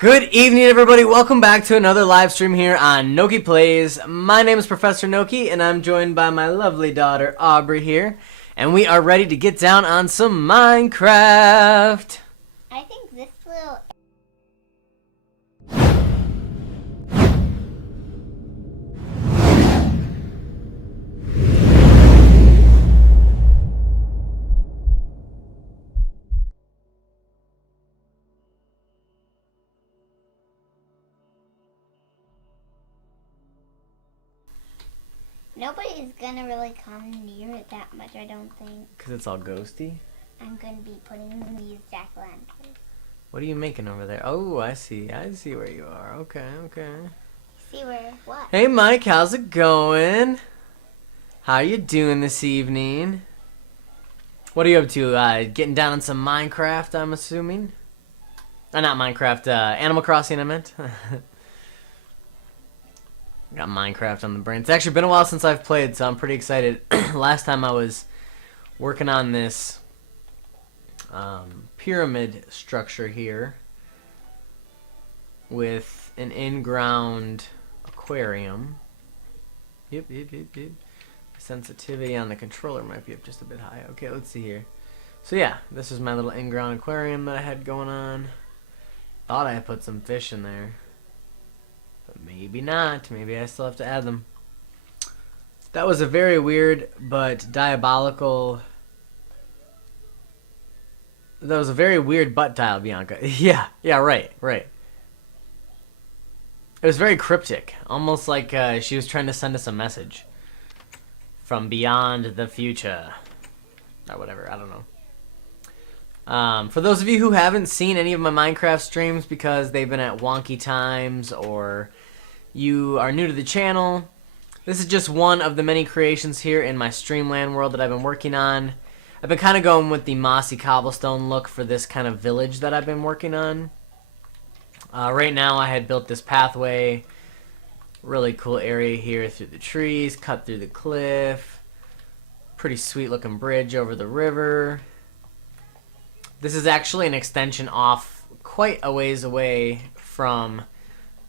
Good evening, everybody. Welcome back to another live stream here on Noki Plays. My name is ProfNoki, and I'm joined by my lovely daughter, Aubrey, here. And we are ready to get down on some Minecraft. I think this little... Nobody's gonna really come near it that much, I don't think. Because it's all ghosty? I'm gonna be putting these jack-o'-lanterns. What are you making over there? Oh, I see. I see where you are. Okay, okay. See where? What? Hey, Mike. How's it going? How you doing this evening? What are you up to? Getting down on some Minecraft, I'm assuming? Not Minecraft. Animal Crossing, I meant. Got Minecraft on the brain. It's actually been a while since I've played, so I'm pretty excited. Last time I was working on this pyramid structure here with an in-ground aquarium. Yep. Sensitivity on the controller might be up just a bit high. Okay, let's see here. So yeah, this is my little in-ground aquarium that I had going on. Thought I had put some fish in there. But maybe not. Maybe I still have to add them. That was a very weird but diabolical... That was a very weird butt dial, Bianca. Yeah, right. It was very cryptic. Almost like she was trying to send us a message. From beyond the future. Or whatever, I don't know. For those of you who haven't seen any of my Minecraft streams because they've been at wonky times or you are new to the channel, this is just one of the many creations here in my Streamland world that I've been working on. I've been kind of going with the mossy cobblestone look for this kind of village that I've been working on. Right now I had built this pathway, really cool area here through the trees, cut through the cliff, pretty sweet looking bridge over the river. This is actually an extension off quite a ways away from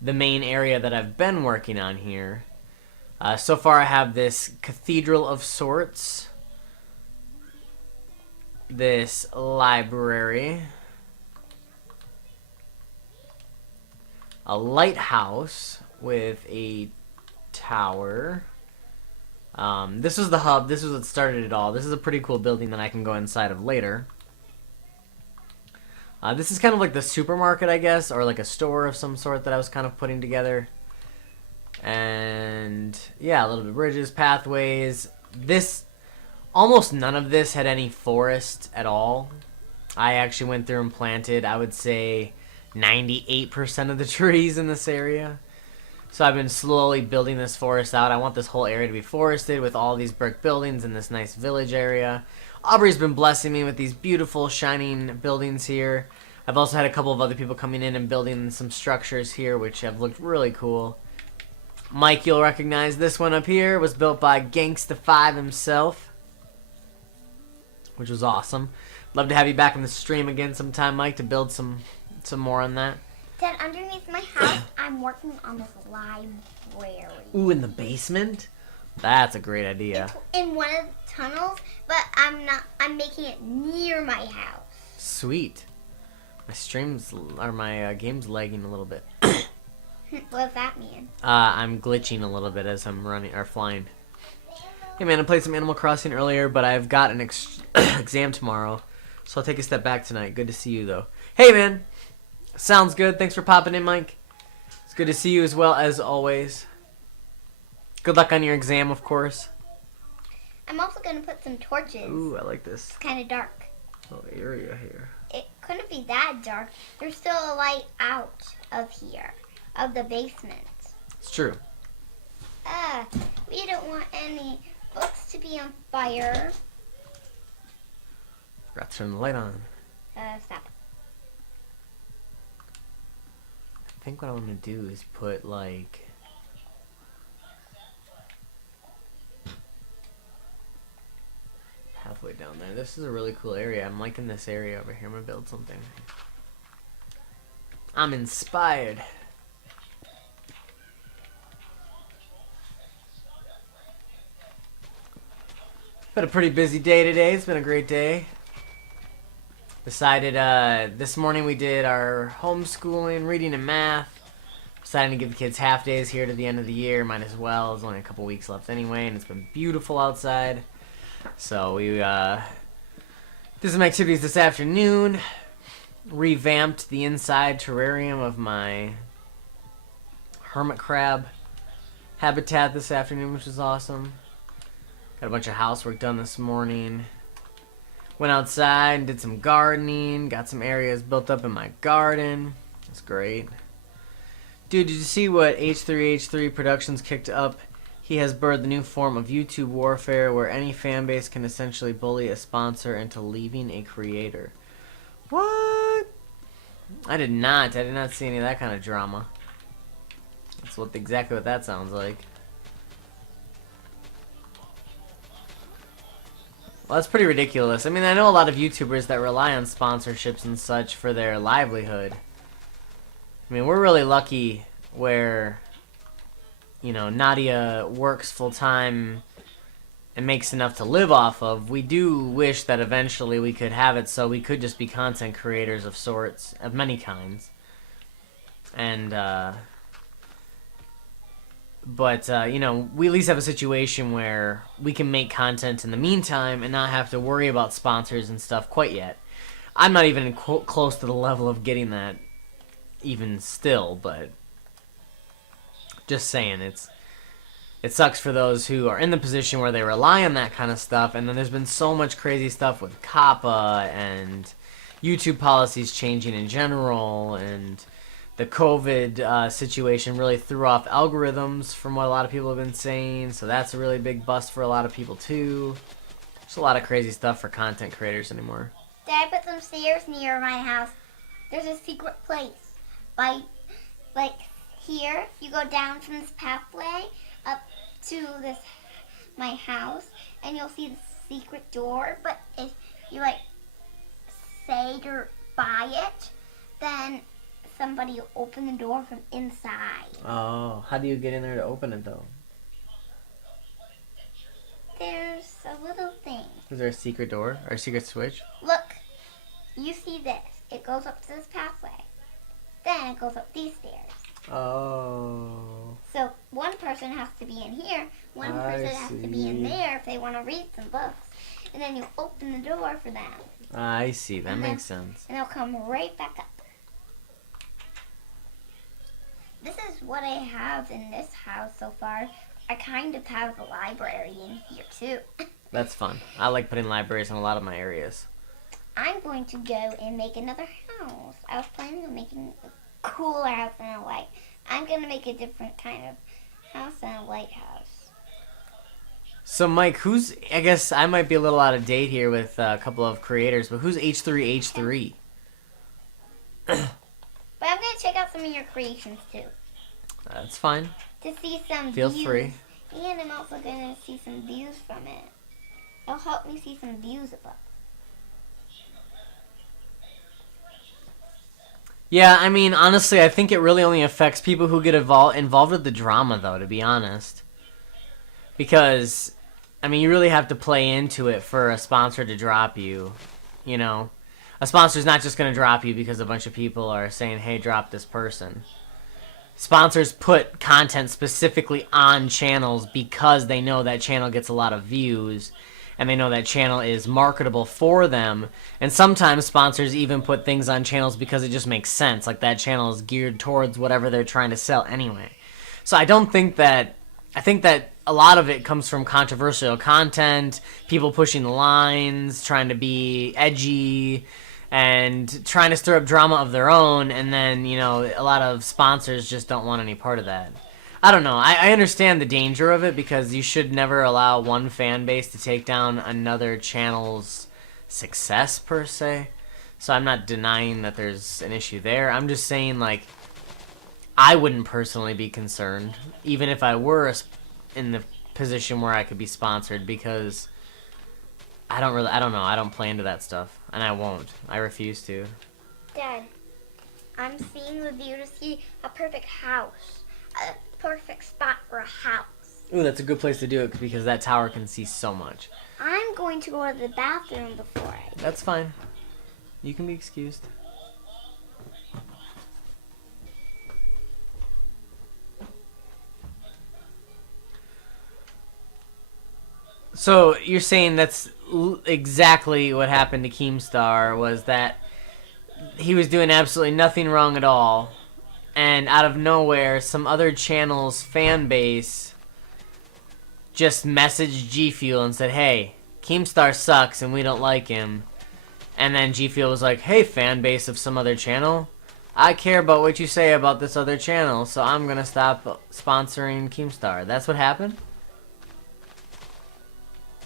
the main area that I've been working on here. So far I have this cathedral of sorts, this library, a lighthouse with a tower. This was the hub. This was what started it all. This is a pretty cool building that I can go inside of later. This is kind of like the supermarket, I guess, or like a store of some sort that I was kind of putting together. And yeah, a little bit of bridges, pathways. Almost none of this had any forest at all. I actually went through and planted, I would say, 98% of the trees in this area. So I've been slowly building this forest out. I want this whole area to be forested with all these brick buildings in this nice village area. Aubrey's been blessing me with these beautiful shining buildings here. I've also had a couple of other people coming in and building some structures here which have looked really cool. Mike, you'll recognize this one up here, was built by Gangsta5 himself, which was awesome. Love to have you back in the stream again sometime, Mike, to build some more on that. Then underneath my house, I'm working on this library. Ooh, in the basement? That's a great idea. It's in one of the tunnels, but I'm making it near my house. Sweet. My game's lagging a little bit. What does that mean? I'm glitching a little bit as I'm flying. Hey man, I played some Animal Crossing earlier, but I've got an exam tomorrow, so I'll take a step back tonight. Good to see you though. Hey man, sounds good. Thanks for popping in, Mike. It's good to see you as well as always. Good luck on your exam, of course. I'm also gonna put some torches. Ooh, I like this. It's kind of dark. Little area here. It couldn't be that dark. There's still a light out of here, of the basement. It's true. We don't want any books to be on fire. Forgot to turn the light on. Stop. I think what I want to do is put like pathway down there. This is a really cool area. I'm liking this area over here. I'm gonna build something. I'm inspired. Been a pretty busy day today. It's been a great day. Decided this morning we did our homeschooling, reading and math. Deciding to give the kids half days here to the end of the year. Might as well. There's only a couple weeks left anyway, and it's been beautiful outside. So we did some activities this afternoon. Revamped the inside terrarium of my hermit crab habitat this afternoon, which was awesome. Got a bunch of housework done this morning. Went outside and did some gardening. Got some areas built up in my garden. That's great. Dude, did you see what H3H3 Productions kicked up? He has birthed the new form of YouTube warfare where any fan base can essentially bully a sponsor into leaving a creator. What? I did not see any of that kind of drama. That's exactly what that sounds like. Well, that's pretty ridiculous. I mean, I know a lot of YouTubers that rely on sponsorships and such for their livelihood. I mean, we're really lucky where, you know, Nadia works full-time and makes enough to live off of. We do wish that eventually we could have it so we could just be content creators of sorts, of many kinds. And, but, you know, we at least have a situation where we can make content in the meantime and not have to worry about sponsors and stuff quite yet. I'm not even close to the level of getting that even still, but just saying, it sucks for those who are in the position where they rely on that kind of stuff, and then there's been so much crazy stuff with COPPA and YouTube policies changing in general, and the COVID situation really threw off algorithms from what a lot of people have been saying, so that's a really big bust for a lot of people too. There's a lot of crazy stuff for content creators anymore. Dad put some stairs near my house. There's a secret place. Like here, you go down from this pathway up to my house, and you'll see the secret door. But if you say to buy it, then somebody will open the door from inside. Oh, how do you get in there to open it though? There's a little thing. Is there a secret door or a secret switch? Look, you see this. It goes up to this pathway. Then it goes up these stairs. Oh. So one person has to be in here. One person has to be in there if they want to read some books. And then you open the door for them. I see. That makes sense. And they'll come right back up. This is what I have in this house so far. I kind of have a library in here too. That's fun. I like putting libraries in a lot of my areas. I'm going to go and make another house. I was planning on making a cooler house than a light. I'm going to make a different kind of house than a lighthouse. So, Mike, I guess I might be a little out of date here with a couple of creators, but who's H3H3? But I'm going to check out some of your creations, too. That's fine. To see some Feel views. free. And I'm also going to see some views from it. It'll help me see some views above. Yeah, I mean, honestly, I think it really only affects people who get involved with the drama, though, to be honest. Because, I mean, you really have to play into it for a sponsor to drop you, you know? A sponsor's not just going to drop you because a bunch of people are saying, hey, drop this person. Sponsors put content specifically on channels because they know that channel gets a lot of views, and they know that channel is marketable for them. And sometimes sponsors even put things on channels because it just makes sense. Like that channel is geared towards whatever they're trying to sell anyway. So I think that a lot of it comes from controversial content, people pushing the lines, trying to be edgy, and trying to stir up drama of their own. And then, you know, a lot of sponsors just don't want any part of that. I don't know. I understand the danger of it because you should never allow one fan base to take down another channel's success, per se. So I'm not denying that there's an issue there. I'm just saying, like, I wouldn't personally be concerned, even if I were in the position where I could be sponsored, because I don't know. I don't play into that stuff, and I won't. I refuse to. Dad, I'm seeing the view to see a perfect house. A perfect spot for a house. Ooh, that's a good place to do it because that tower can see so much. I'm going to go to the bathroom before I do. That's fine. You can be excused. So you're saying that's exactly what happened to Keemstar, was that he was doing absolutely nothing wrong at all, and out of nowhere, some other channel's fan base just messaged G Fuel and said, "Hey, Keemstar sucks and we don't like him." And then G Fuel was like, "Hey, fan base of some other channel, I care about what you say about this other channel, so I'm gonna stop sponsoring Keemstar." That's what happened?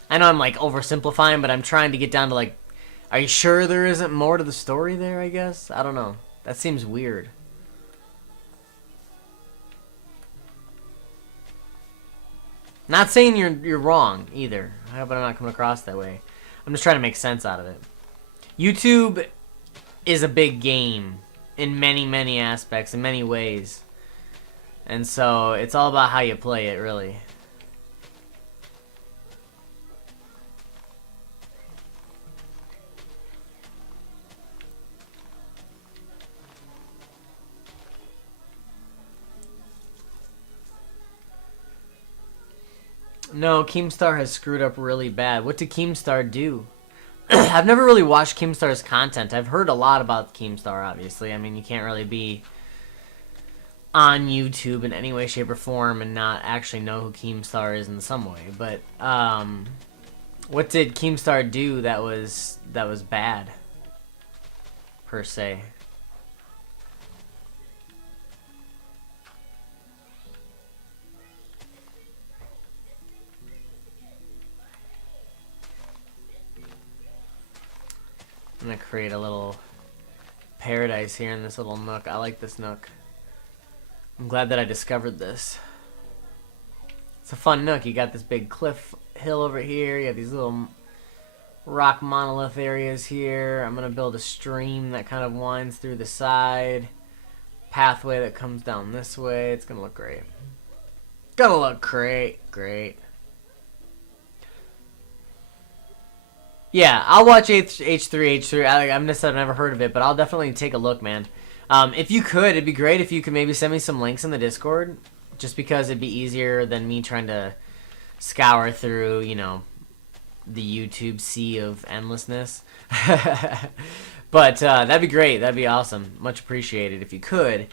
I know I'm like oversimplifying, but I'm trying to get down to like, are you sure there isn't more to the story there, I guess? I don't know. That seems weird. Not saying you're wrong either. I hope I'm not coming across that way. I'm just trying to make sense out of it. YouTube is a big game in many, many aspects, in many ways. And so it's all about how you play it, really. No, Keemstar has screwed up really bad. What did Keemstar do? I've never really watched Keemstar's content. I've heard a lot about Keemstar, obviously. I mean, you can't really be on YouTube in any way, shape, or form and not actually know who Keemstar is in some way. But what did Keemstar do that was bad, per se? I'm gonna create a little paradise here in this little nook. I like this nook. I'm glad that I discovered this. It's a fun nook. You got this big cliff hill over here. You have these little rock monolith areas here. I'm gonna build a stream that kind of winds through the side. Pathway that comes down this way. It's gonna look great. Gonna look great. Great. Yeah, I'll watch H3. I'm just, I've never heard of it, but I'll definitely take a look, man. If you could, it'd be great if you could maybe send me some links in the Discord, just because it'd be easier than me trying to scour through, you know, the YouTube sea of endlessness. But that'd be great. That'd be awesome. Much appreciated if you could.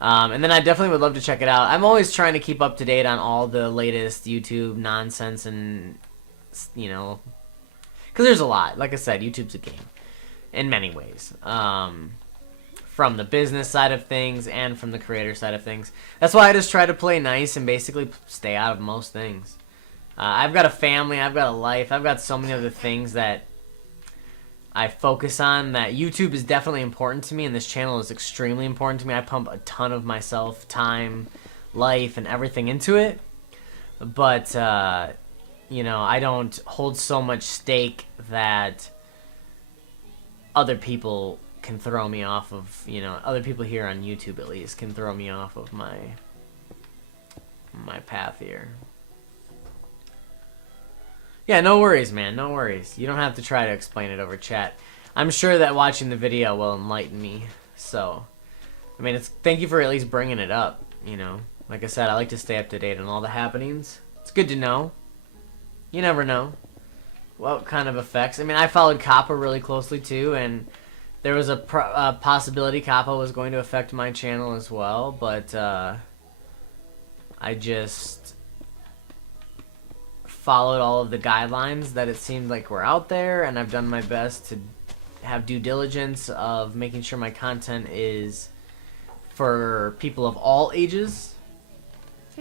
And then I definitely would love to check it out. I'm always trying to keep up to date on all the latest YouTube nonsense and, you know, because there's a lot. Like I said, YouTube's a game in many ways. From the business side of things and from the creator side of things. That's why I just try to play nice and basically stay out of most things. I've got a family. I've got a life. I've got so many other things that I focus on, that YouTube is definitely important to me, and this channel is extremely important to me. I pump a ton of myself, time, life, and everything into it. But, you know, I don't hold so much stake that other people can throw me off of, you know, other people here on YouTube at least can throw me off of my path here. Yeah, no worries, man, no worries. You don't have to try to explain it over chat. I'm sure that watching the video will enlighten me. So, I mean, thank you for at least bringing it up, you know. Like I said, I like to stay up to date on all the happenings. It's good to know. You never know what kind of effects. I mean, I followed Kappa really closely too, and there was a possibility Kappa was going to affect my channel as well, but I just followed all of the guidelines that it seemed like were out there, and I've done my best to have due diligence of making sure my content is for people of all ages.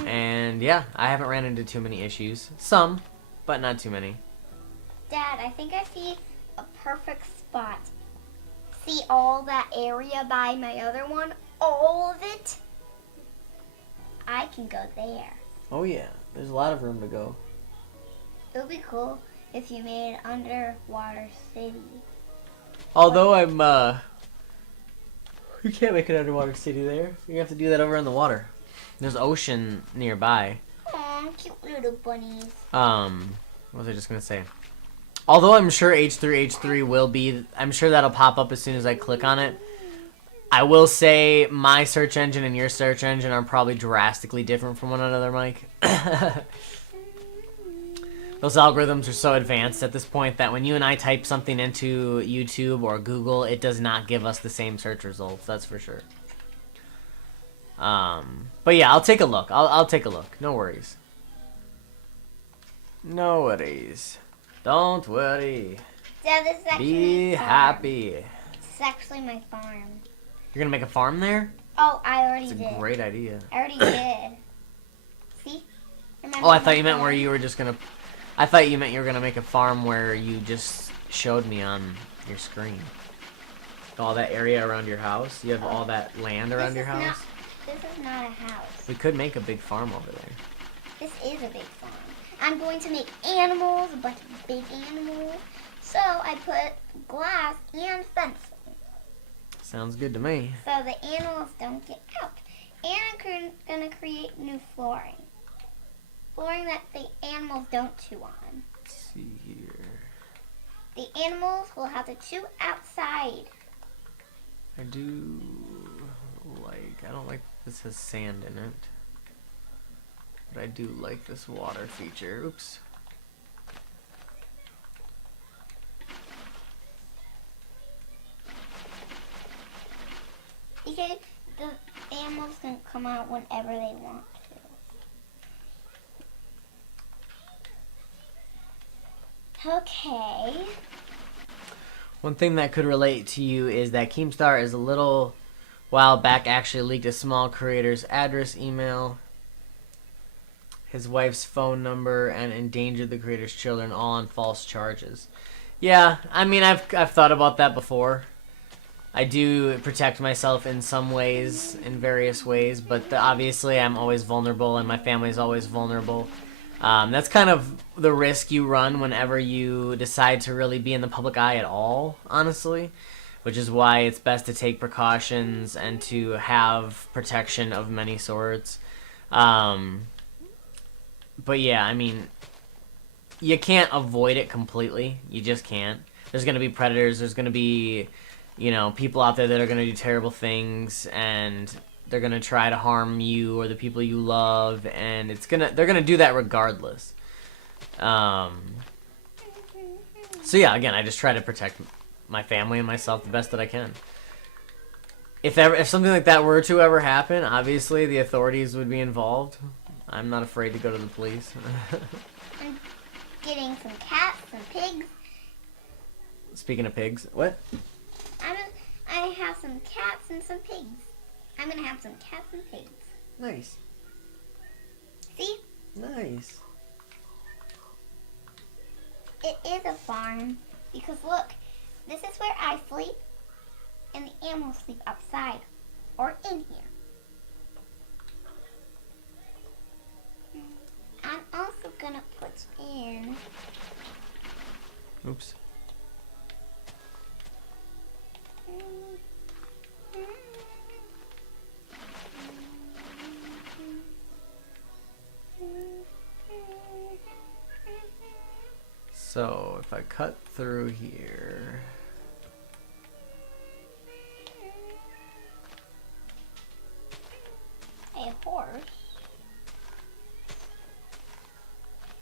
And yeah, I haven't ran into too many issues. Some, but not too many. Dad, I think I see a perfect spot. See all that area by my other one? All of it? I can go there. Oh yeah, there's a lot of room to go. It would be cool if you made an underwater city. Although I'm, You can't make an underwater city there. You have to do that over in the water. There's ocean nearby. Aw, cute little bunnies. What was I just gonna say? Although I'm sure H3 will be, I'm sure that'll pop up as soon as I click on it. I will say my search engine and your search engine are probably drastically different from one another, Mike. Those algorithms are so advanced at this point that when you and I type something into YouTube or Google, it does not give us the same search results. That's for sure. But yeah, I'll take a look. I'll take a look. No worries. No worries. Don't worry. Dad, this is actually Be my farm. happy. This is actually my farm. You're gonna make a farm there? Oh, I already That's did. a great idea. I already did. See? Remember Oh, I my thought you meant farm? where you were just gonna... I thought you meant you were gonna make a farm where you just showed me on your screen. All that area around your house? You have all that land around your house? This is not a house. We could make a big farm over there. This is a big farm. I'm going to make animals, a bunch of big animals. So I put glass and fencing. Sounds good to me. So the animals don't get out. And I'm going to create new flooring. Flooring that the animals don't chew on. Let's see here. The animals will have to chew outside. I do like... I don't like this has sand in it. But I do like this water feature. Oops. Okay, the animals can come out whenever they want to. Okay. One thing that could relate to you is that Keemstar is a little while back actually leaked a small creator's address, email, his wife's phone number, and endangered the creator's children, all on false charges. Yeah, I mean, I've thought about that before. I do protect myself in some ways, in various ways, but obviously I'm always vulnerable and my family's always vulnerable. That's kind of the risk you run whenever you decide to really be in the public eye at all, honestly, which is why it's best to take precautions and to have protection of many sorts. But yeah, I mean, you can't avoid it completely. You just can't. There's going to be predators. There's going to be, you know, people out there that are going to do terrible things, and they're going to try to harm you or the people you love, and they're going to do that regardless. So yeah, again, I just try to protect my family and myself the best that I can. If something like that were to ever happen, obviously the authorities would be involved. I'm not afraid to go to the police. I'm getting some cats, some pigs. Speaking of pigs, what? I have some cats and some pigs. I'm gonna have some cats and pigs. Nice. See? Nice. It is a farm because look, this is where I sleep and the animals sleep outside or in here. I'm also gonna put in... Oops. So if I cut through here, a horse.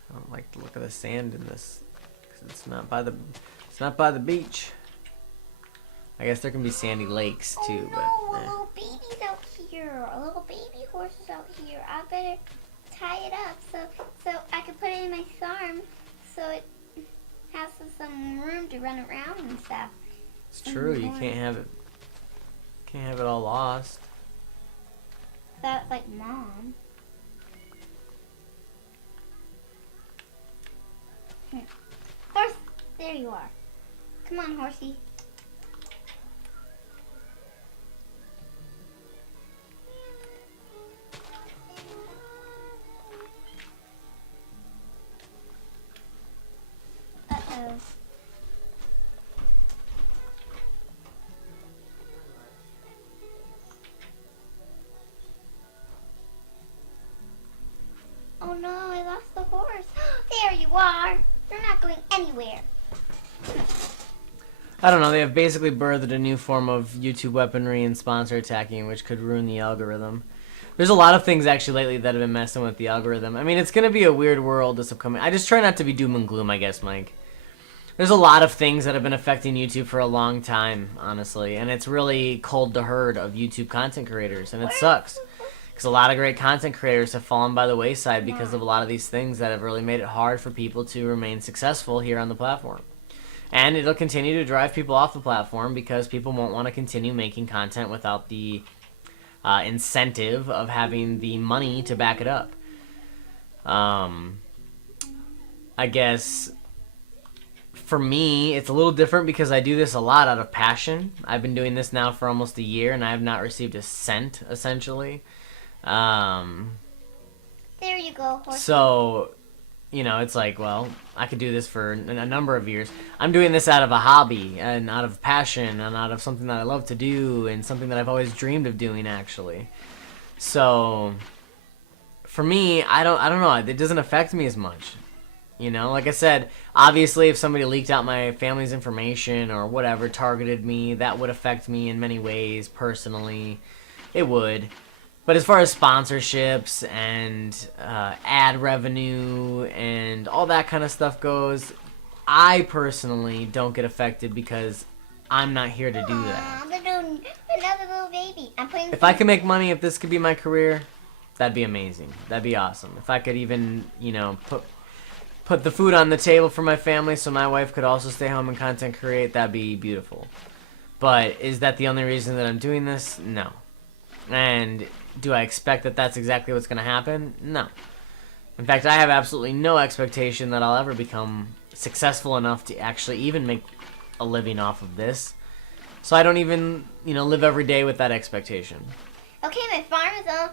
I don't like the look of the sand in this because it's not by the beach. I guess there can be sandy lakes too, Oh no, but a little baby's out here. A little baby horse is out here. I better tie it up so I can put it in my farm so it has some room to run around and stuff. it's true. You can't have it all lost. That's like mom. Horse, there you are. Come on, horsey. Uh-oh. I don't know, they have basically birthed a new form of YouTube weaponry and sponsor attacking, which could ruin the algorithm. There's a lot of things actually lately that have been messing with the algorithm. I mean, it's going to be a weird world this upcoming... I just try not to be doom and gloom, I guess, Mike. There's a lot of things that have been affecting YouTube for a long time, honestly. And it's really culled the herd of YouTube content creators, and it sucks. Because a lot of great content creators have fallen by the wayside because of a lot of these things that have really made it hard for people to remain successful here on the platform. And it'll continue to drive people off the platform because people won't want to continue making content without the incentive of having the money to back it up. I guess for me, it's a little different because I do this a lot out of passion. I've been doing this now for almost a year, and I have not received a cent, essentially. There you go, horse. So, you know, it's like, well, I could do this for a number of years. I'm doing this out of a hobby and out of passion and out of something that I love to do and something that I've always dreamed of doing, actually. So, for me, I don't know. It doesn't affect me as much. You know, like I said, obviously if somebody leaked out my family's information or whatever, targeted me, that would affect me in many ways personally. It would. But as far as sponsorships and ad revenue and all that kind of stuff goes, I personally don't get affected because I'm not here to do that. Another little baby. If I could make money, if this could be my career, that'd be amazing. That'd be awesome. If I could even, you know, put the food on the table for my family so my wife could also stay home and content create, that'd be beautiful. But is that the only reason that I'm doing this? No. And do I expect that that's exactly what's going to happen? No. In fact, I have absolutely no expectation that I'll ever become successful enough to actually even make a living off of this. So I don't even, you know, live every day with that expectation. Okay, my farm is all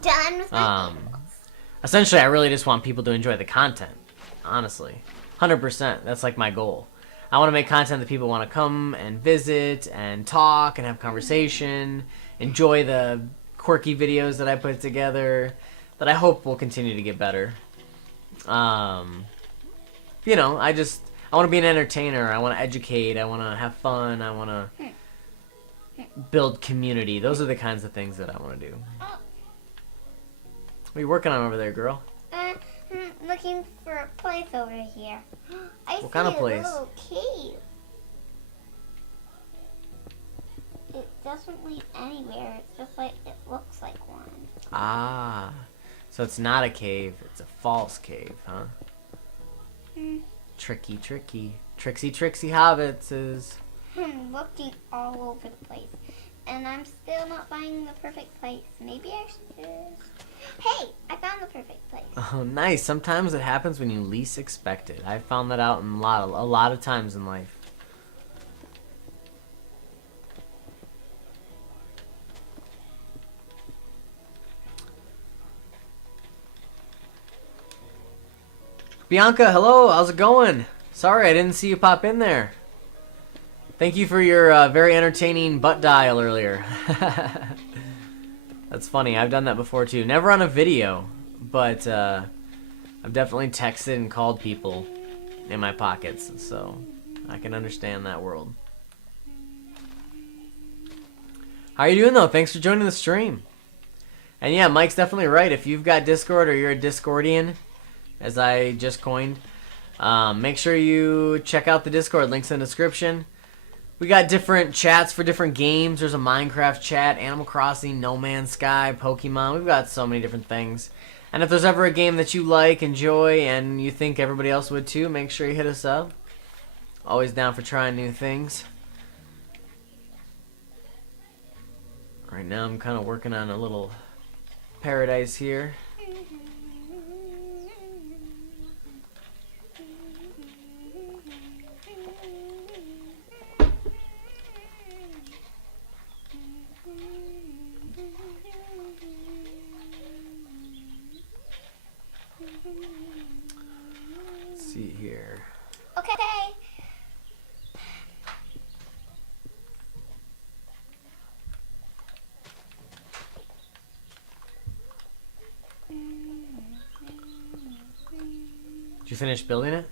done with my animals. Essentially, I really just want people to enjoy the content. Honestly. 100%. That's like my goal. I want to make content that people want to come and visit and talk and have conversation, enjoy the quirky videos that I put together that I hope will continue to get better. You know, I want to be an entertainer. I want to educate. I want to have fun. I want to build community. Those are the kinds of things that I want to do. What are you working on over there, girl? Looking for a place over here. What kind of place? A little cave. It doesn't lead anywhere. It's just like it looks like one. Ah, so it's not a cave. It's a false cave, huh? Tricky, tricky. Trixie hobbits is... I'm looking all over the place. And I'm still not finding the perfect place. Maybe I should just... Hey, I found the perfect place. Oh, nice. Sometimes it happens when you least expect it. I found that out in a lot of times in life. Bianca, hello. How's it going? Sorry, I didn't see you pop in there. Thank you for your very entertaining butt dial earlier. That's funny. I've done that before too. Never on a video, but I've definitely texted and called people in my pockets, so I can understand that world. How are you doing though? Thanks for joining the stream. And yeah, Mike's definitely right. If you've got Discord or you're a Discordian, as I just coined, make sure you check out the Discord. Links in the description. We got different chats for different games. There's a Minecraft chat, Animal Crossing, No Man's Sky, Pokemon. We've got so many different things. And if there's ever a game that you like, enjoy, and you think everybody else would too, make sure you hit us up. Always down for trying new things. Right now I'm kind of working on a little paradise here. Let's see here. Okay. Did you finish building it?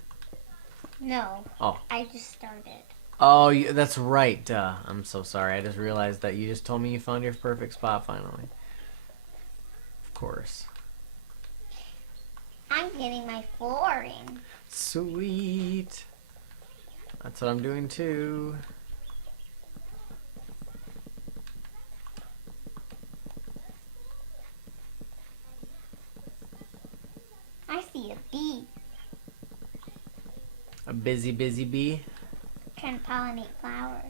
No. Oh. I just started. Oh, that's right. Duh. I'm so sorry. I just realized that you just told me you found your perfect spot finally. Of course. I'm getting my floor in. Sweet. That's what I'm doing too. I see a bee A busy, busy bee. trying to pollinate flowers.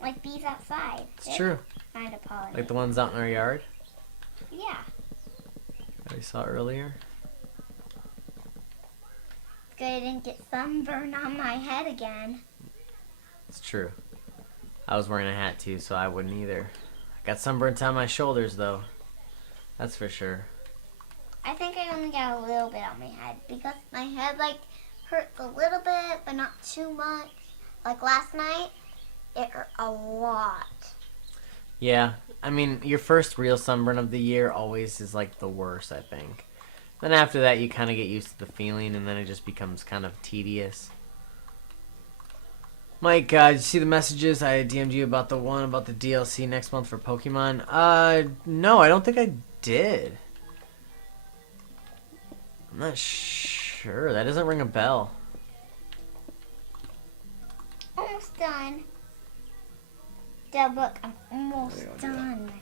Like bees outside. It's true. Trying to pollinate. Like the ones out in our yard Yeah. that we saw earlier. It's good I didn't get sunburn on my head again. It's true. I was wearing a hat too, so I wouldn't either. I got sunburnt on my shoulders though. That's for sure. I think I only got a little bit on my head because my head like hurts a little bit, but not too much. Like last night, it hurt a lot. Yeah, I mean, your first real sunburn of the year always is like the worst, I think. Then after that, you kind of get used to the feeling, and then it just becomes kind of tedious. Mike, did you see the messages? I DM'd you about the one about the DLC next month for Pokemon. No, I don't think I did. I'm not sure. That doesn't ring a bell. Almost done. Dad, look, I'm almost done.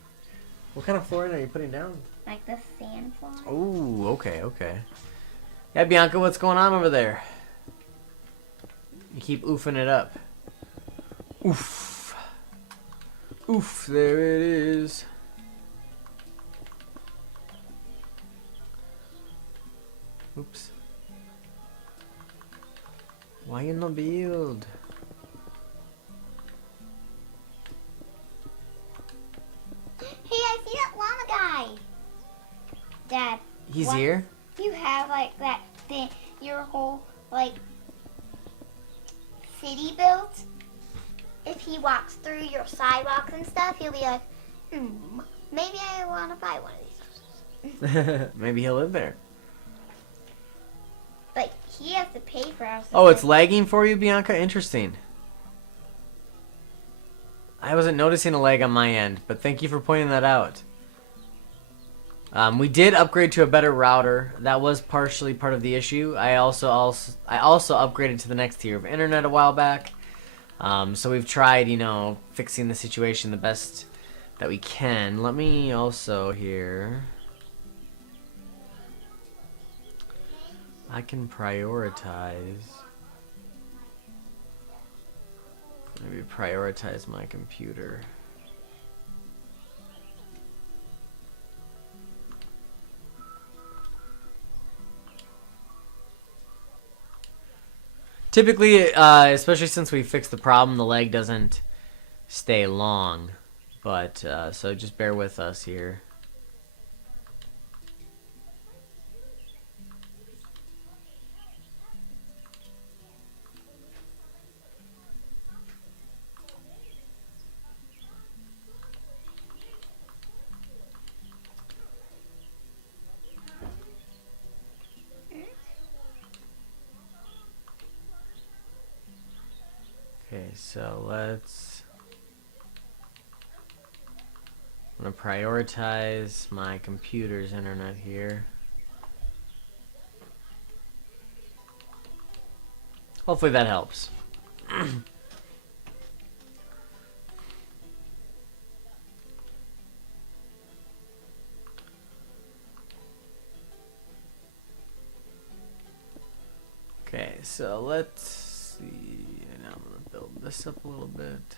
What kind of flooring are you putting down? Like the sand floor. Oh, okay, okay. Yeah, Bianca, what's going on over there? You keep oofing it up. Oof. Oof, there it is. Oops. Why in the build? Hey, I see that llama guy. Dad. He's what- here? You have like that thing, your whole like city built. If he walks through your sidewalks and stuff, he'll be like, maybe I want to buy one of these houses. Maybe he'll live there. But he has to pay for houses. Oh, it's lagging for you, Bianca? Interesting. I wasn't noticing a lag on my end, but thank you for pointing that out. We did upgrade to a better router. That was partially part of the issue. I also upgraded to the next tier of internet a while back. So we've tried, fixing the situation the best that we can. Let me also here. I can prioritize. Maybe prioritize my computer. Typically, especially since we fixed the problem, the lag doesn't stay long. But, so just bear with us here. Okay, so I'm gonna prioritize my computer's internet here. Hopefully that helps. Okay, so let's see. Now I'm gonna build this up a little bit.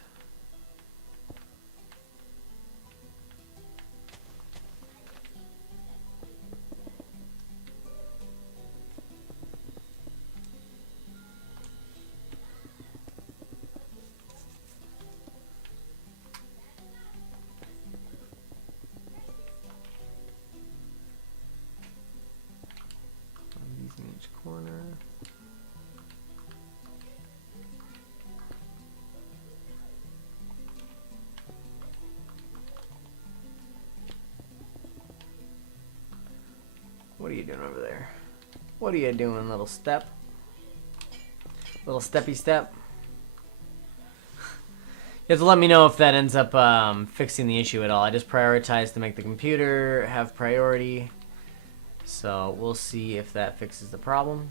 These in each corner. What are you doing over there? What are you doing, little step? Little steppy step. You have to let me know if that ends up fixing the issue at all. I just prioritized to make the computer have priority. So we'll see if that fixes the problem.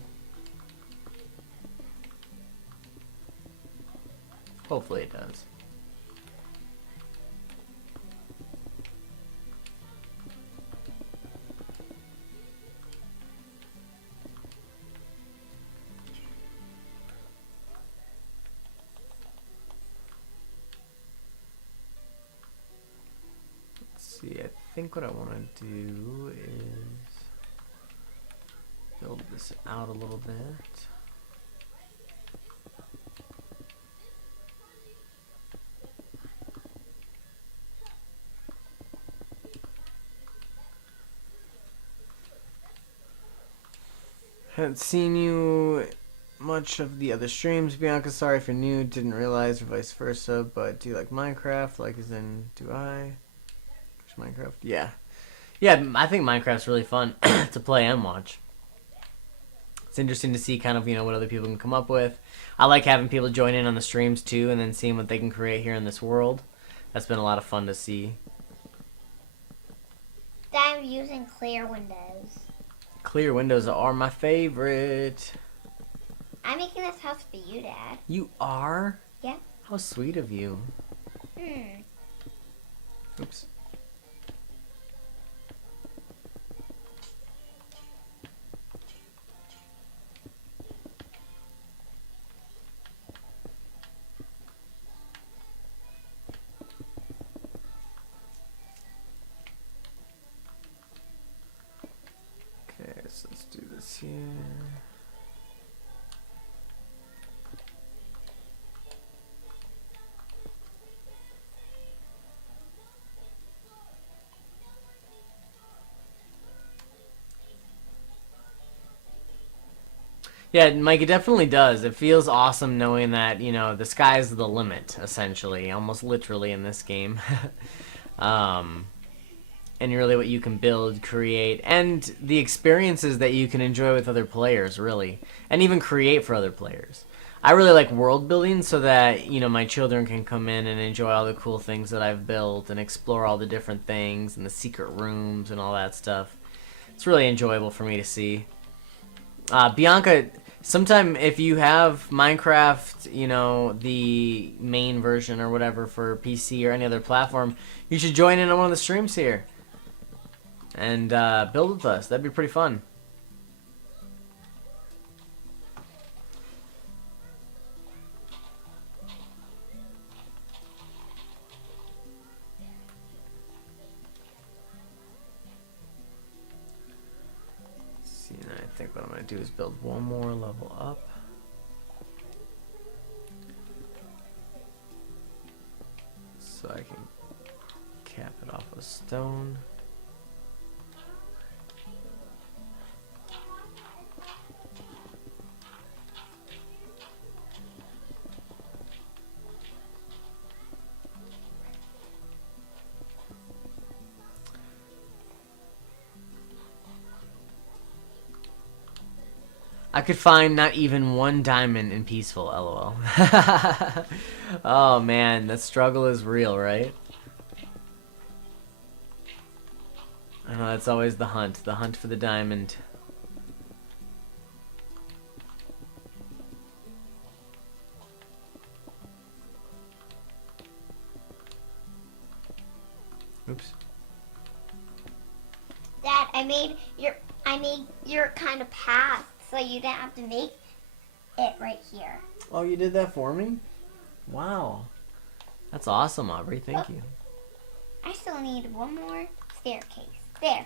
Hopefully it does. See, I think what I want to do is build this out a little bit. Haven't seen you much of the other streams, Bianca. Sorry if you're new, didn't realize, or vice versa. But do you like Minecraft? Like, as in, do I? Minecraft? Yeah. Yeah, I think Minecraft's really fun to play and watch. It's interesting to see kind of, you know, what other people can come up with. I like having people join in on the streams too and then seeing what they can create here in this world. That's been a lot of fun to see. I'm using clear windows. Clear windows are my favorite. I'm making this house for you, Dad. You are? Yeah. How sweet of you. Oops. Okay, so let's do this here. Yeah, Mike, it definitely does. It feels awesome knowing that, you know, the sky's the limit, essentially, almost literally in this game. And really what you can build, create, and the experiences that you can enjoy with other players, really, and even create for other players. I really like world building so that, you know, my children can come in and enjoy all the cool things that I've built and explore all the different things and the secret rooms and all that stuff. It's really enjoyable for me to see. Bianca, sometime if you have Minecraft, you know, the main version or whatever for PC or any other platform, you should join in on one of the streams here and build with us. That'd be pretty fun. I think what I'm going to do is build one more level up. So I can cap it off with stone. I could find not even one diamond in Peaceful, lol. Oh man, that struggle is real, right? I know, that's always the hunt for the diamond. Oops. Dad, I made your kind of path so you didn't have to make it right here. Oh, you did that for me? Wow. That's awesome, Aubrey. Thank you. I still need one more staircase. There.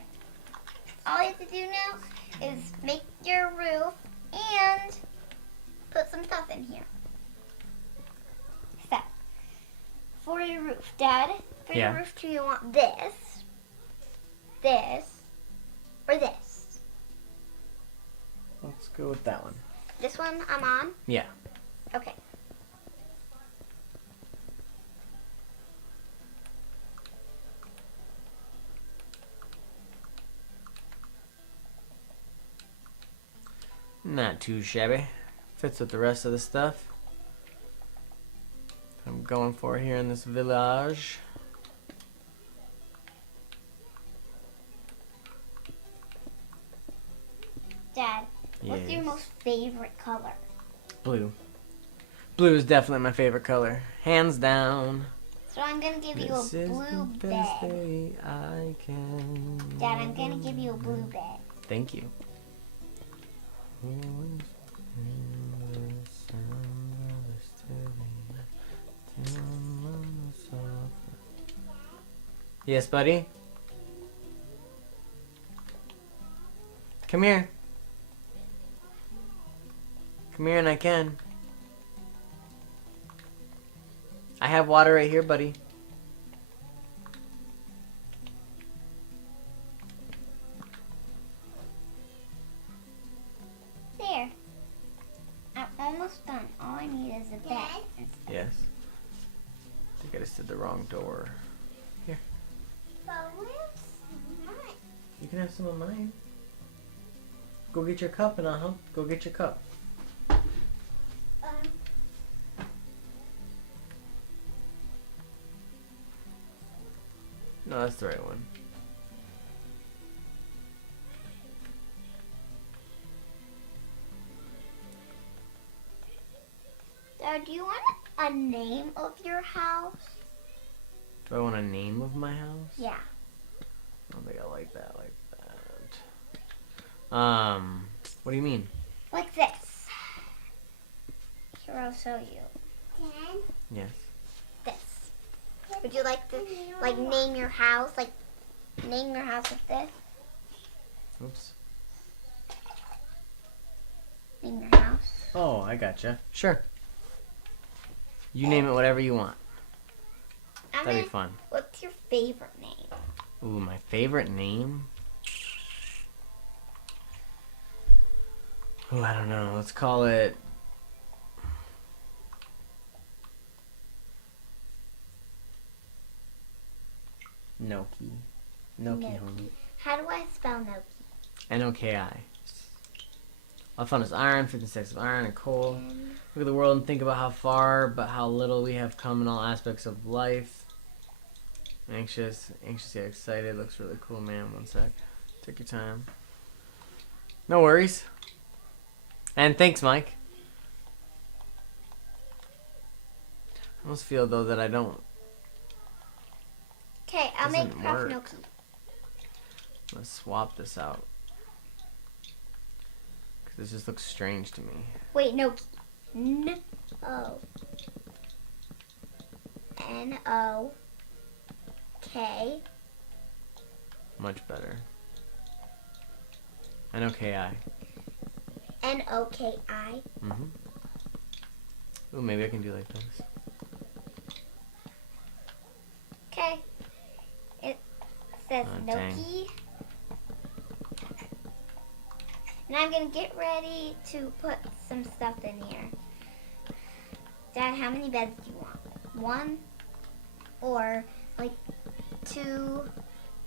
All you have to do now is make your roof and put some stuff in here. So, for your roof, Dad, for your roof, do you want this, or this? Let's go with that one. This one I'm on? Yeah. Okay. Not too shabby. Fits with the rest of the stuff I'm going for here in this village. Dad, what's your Yes. most favorite color? Blue. Blue is definitely my favorite color. Hands down. So I'm gonna give you a This is blue the best bed. day I can. Dad, I'm gonna give you a blue bed. Thank you. Yes, buddy? Come here. Come here and I can. I have water right here, buddy. There. I'm almost done. All I need is a bed. Yes. I think I just did the wrong door. Here. But where's mine? You can have some of mine. Go get your cup and I'll help. Go get your cup. No, that's the right one. Dad, do you want a name of your house? Do I want a name of my house? Yeah. I don't think I like that what do you mean? Like this. Here, I'll show you. Dad? Yes. This. Would you like to, like, name your house? Like, name your house with this? Oops. Name your house. Oh, I gotcha. Sure. You name it whatever you want. That'd be fun. What's your favorite name? Ooh, my favorite name? Ooh, I don't know. Let's call it... Noki. Noki, Noki. homie. How do I spell Noki? N-O-K-I. All found is iron, 56 of iron and coal. Look at the world and think about how far, but how little we have come in all aspects of life. Anxious yet excited. Looks really cool, man. One sec. Take your time. No worries. And thanks, Mike. I almost feel, though, that I don't. Okay, I'll make Doesn't work. ProfNoki. Let's swap this out. Because this just looks strange to me. Wait, Noki. N-O-K. Much better. N-O-K-I. N-O-K-I. Mm-hmm. Ooh, maybe I can do like this. Okay. It says Oh, dang. Noki. And I'm going to get ready to put some stuff in here. Dad, how many beds do you want? One? Or like 2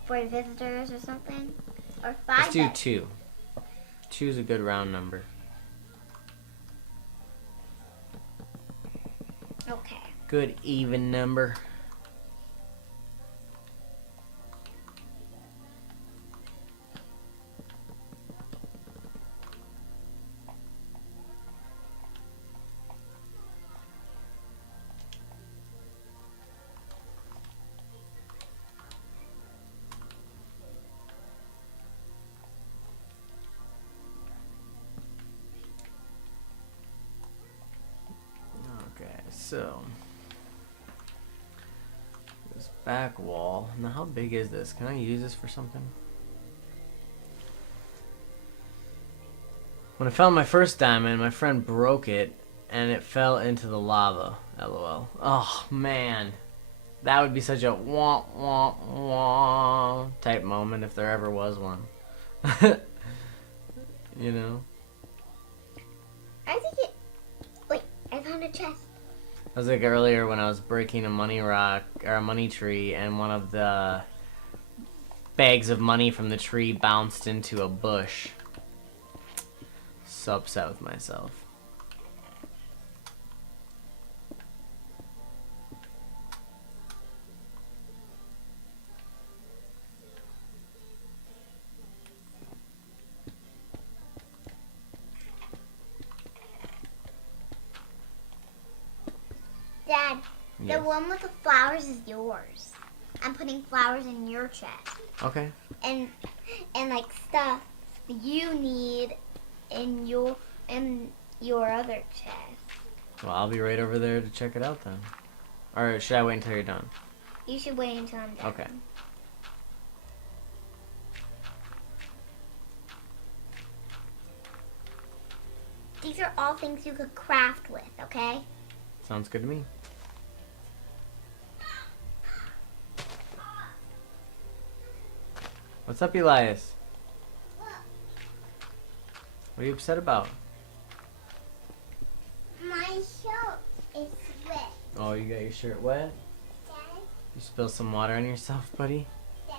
for visitors or something? Or 5 Let's do beds? 2. 2 is a good round number. Okay. Good even number. Okay, so this back wall. Now, how big is this? Can I use this for something? When I found my first diamond, my friend broke it and it fell into the lava. LOL. Oh man, that would be such a wah wah wah type moment if there ever was one. You know. I think it... Wait, I found a chest. I was like earlier when I was breaking a money rock or a money tree, and one of the bags of money from the tree bounced into a bush. So upset with myself. Dad, Yes. the one with the flowers is yours. I'm putting flowers in your chest. Okay. And like stuff you need in your other chest. Well, I'll be right over there to check it out then. Or should I wait until you're done? You should wait until I'm done. Okay. These are all things you could craft with, okay? Sounds good to me. What's up, Elias? What are you upset about? My shirt is wet. Oh, you got your shirt wet? Dad, You spilled some water on yourself, buddy? Dad.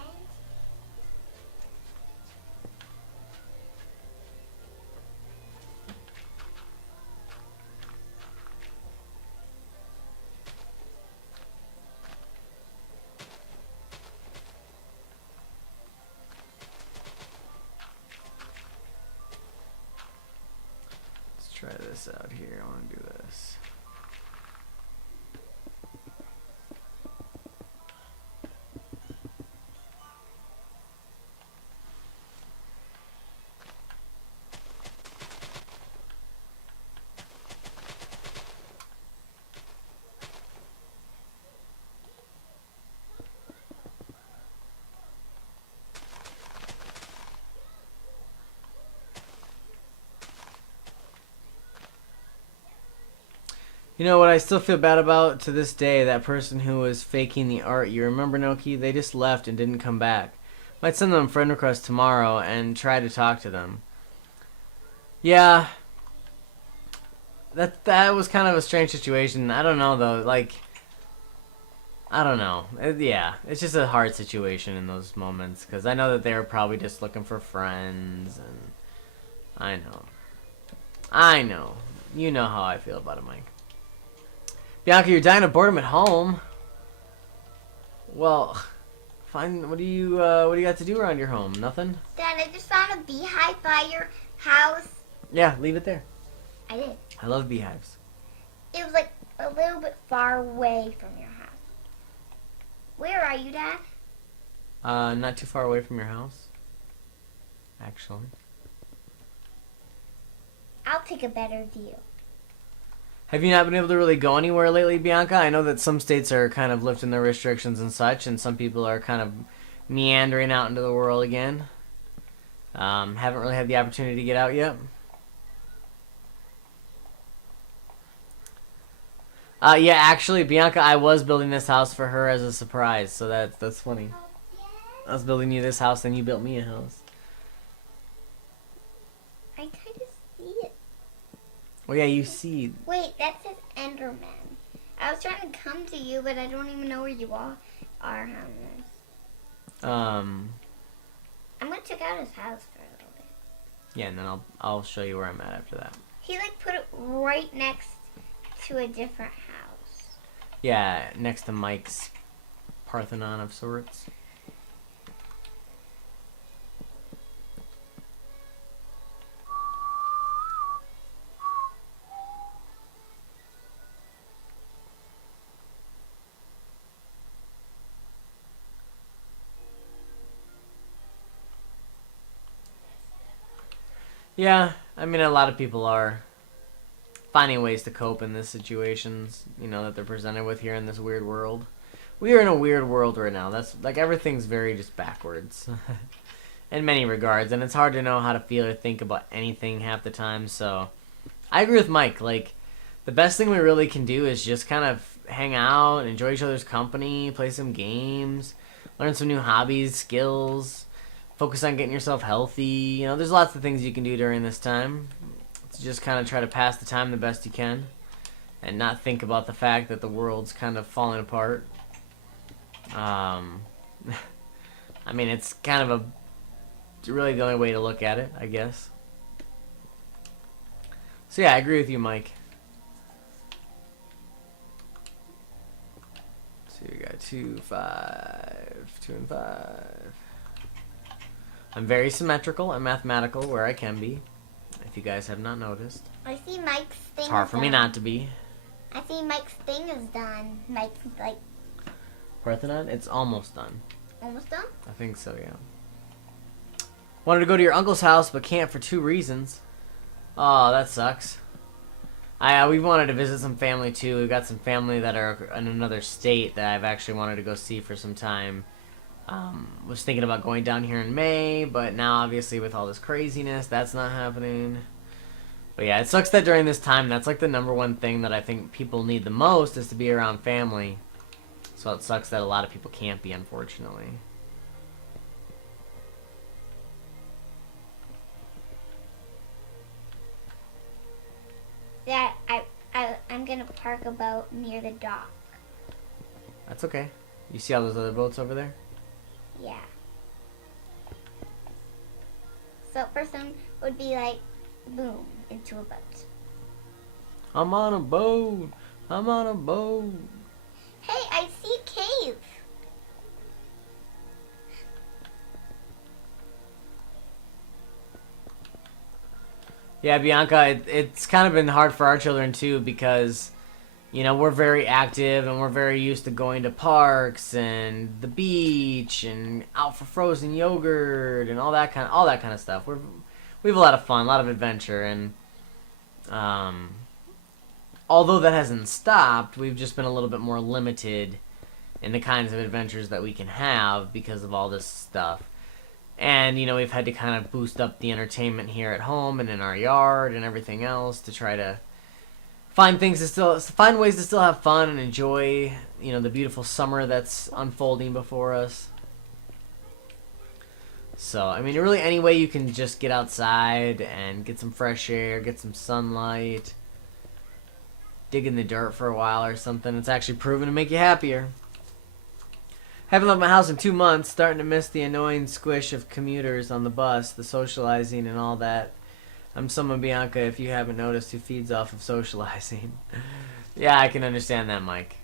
Let's try this out here. I want to do this. You know what I still feel bad about to this day? That person who was faking the art. You remember, Noki? They just left and didn't come back. Might send them a friend request tomorrow and try to talk to them. Yeah. That was kind of a strange situation. I don't know, though. Like, I don't know. Yeah, it's just a hard situation in those moments. Because I know that they were probably just looking for friends. And I know. I know. You know how I feel about it, Mike. Bianca, you're dying of boredom at home. Well, fine. What do you got to do around your home? Nothing? Dad, I just found a beehive by your house. Yeah, leave it there. I did. I love beehives. It was like a little bit far away from your house. Where are you, Dad? Not too far away from your house. Actually. I'll take a better view. Have you not been able to really go anywhere lately, Bianca? I know that some states are kind of lifting their restrictions and such, and some people are kind of meandering out into the world again. Haven't really had the opportunity to get out yet. Yeah, actually, Bianca, I was building this house for her as a surprise, so that's funny. I was building you this house, then you built me a house. I kind of see it. Well, yeah, you see. Wait, that says Enderman. I was trying to come to you, but I don't even know where you are on this. I'm gonna check out his house for a little bit. Yeah, and then I'll show you where I'm at after that. He like put it right next to a different house. Yeah, next to Mike's Parthenon of sorts. Yeah, I mean, a lot of people are finding ways to cope in these situations, you know, that they're presented with here in this weird world. We are in a weird world right now. That's like everything's very just backwards in many regards, and it's hard to know how to feel or think about anything half the time. So I agree with Mike. Like, the best thing we really can do is just kind of hang out, enjoy each other's company, play some games, learn some new hobbies, skills, focus on getting yourself healthy. You know, there's lots of things you can do during this time to just kind of try to pass the time the best you can and not think about the fact that the world's kind of falling apart. I mean, it's kind of really the only way to look at it, I guess. So yeah, I agree with you, Mike. So you got 2, 5, 2 and 5. I'm very symmetrical and mathematical where I can be, if you guys have not noticed. I see Mike's thing. It's hard for me not to be. I see Mike's thing is done. Mike's like Parthenon? It's almost done. almost done. I think so, yeah. Wanted to go to your uncle's house, but can't for 2 reasons. Oh, that sucks. We wanted to visit some family too. We've got some family that are in another state that I've actually wanted to go see for some time. Was thinking about going down here in May, but now obviously with all this craziness, that's not happening. But yeah, it sucks that during this time, that's like the #1 thing that I think people need the most is to be around family. So it sucks that a lot of people can't be, unfortunately. Yeah, I'm gonna park a boat near the dock. That's okay. You see all those other boats over there? Yeah. So person would be like, boom, into a boat. I'm on a boat. I'm on a boat. Hey, I see a cave. Yeah, Bianca, it's kind of been hard for our children too because, you know, we're very active and we're very used to going to parks and the beach and out for frozen yogurt and all that kind of stuff. We have a lot of fun, a lot of adventure, and although that hasn't stopped, we've just been a little bit more limited in the kinds of adventures that we can have because of all this stuff. And, you know, we've had to kind of boost up the entertainment here at home and in our yard and everything else to try to find ways to still have fun and enjoy, you know, the beautiful summer that's unfolding before us. So, I mean, really any way you can just get outside and get some fresh air, get some sunlight, dig in the dirt for a while or something, it's actually proven to make you happier. Haven't left my house in 2 months, starting to miss the annoying squish of commuters on the bus, the socializing and all that. I'm someone, Bianca, if you haven't noticed, who feeds off of socializing. Yeah, I can understand that, Mike.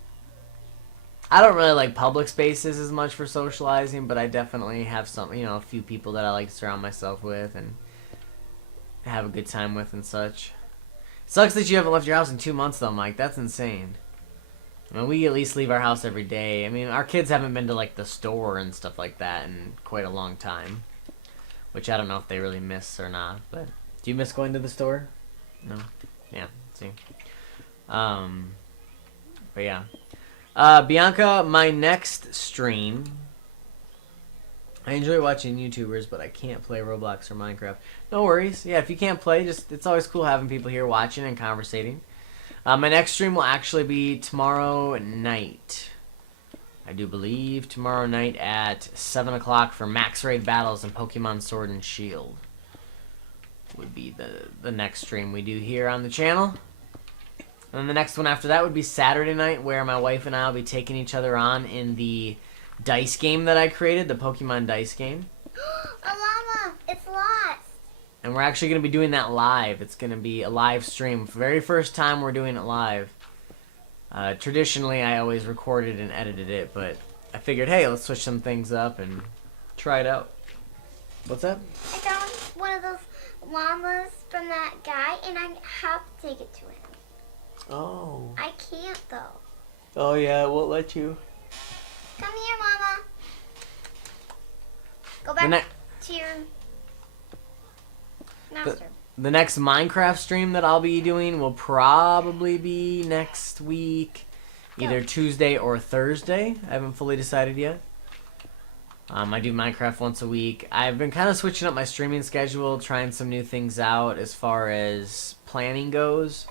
I don't really like public spaces as much for socializing, but I definitely have a few people that I like to surround myself with and have a good time with and such. Sucks that you haven't left your house in 2 months, though, Mike. That's insane. I mean, we at least leave our house every day. I mean, our kids haven't been to, like, the store and stuff like that in quite a long time. Which I don't know if they really miss or not, but... Do you miss going to the store? No? Yeah, see. But yeah. Bianca, my next stream... I enjoy watching YouTubers, but I can't play Roblox or Minecraft. No worries. Yeah, if you can't play, it's always cool having people here watching and conversating. My next stream will actually be tomorrow night. I do believe tomorrow night at 7 o'clock for Max Raid Battles and Pokemon Sword and Shield. Would be the next stream we do here on the channel. And then the next one after that would be Saturday night, where my wife and I will be taking each other on in the dice game that I created, the Pokemon dice game. A llama! It's lost! And we're actually going to be doing that live. It's going to be a live stream. Very first time we're doing it live. Traditionally, I always recorded and edited it, but I figured, hey, let's switch some things up and try it out. What's that? I found one of those llamas from that guy, and I have to take it to him. Oh. I can't, though. Oh, yeah, it won't let you. Come here, Mama. Go back to your master. The next Minecraft stream that I'll be doing will probably be next week, either Tuesday or Thursday. I haven't fully decided yet. I do Minecraft once a week. I've been kind of switching up my streaming schedule, trying some new things out as far as planning goes.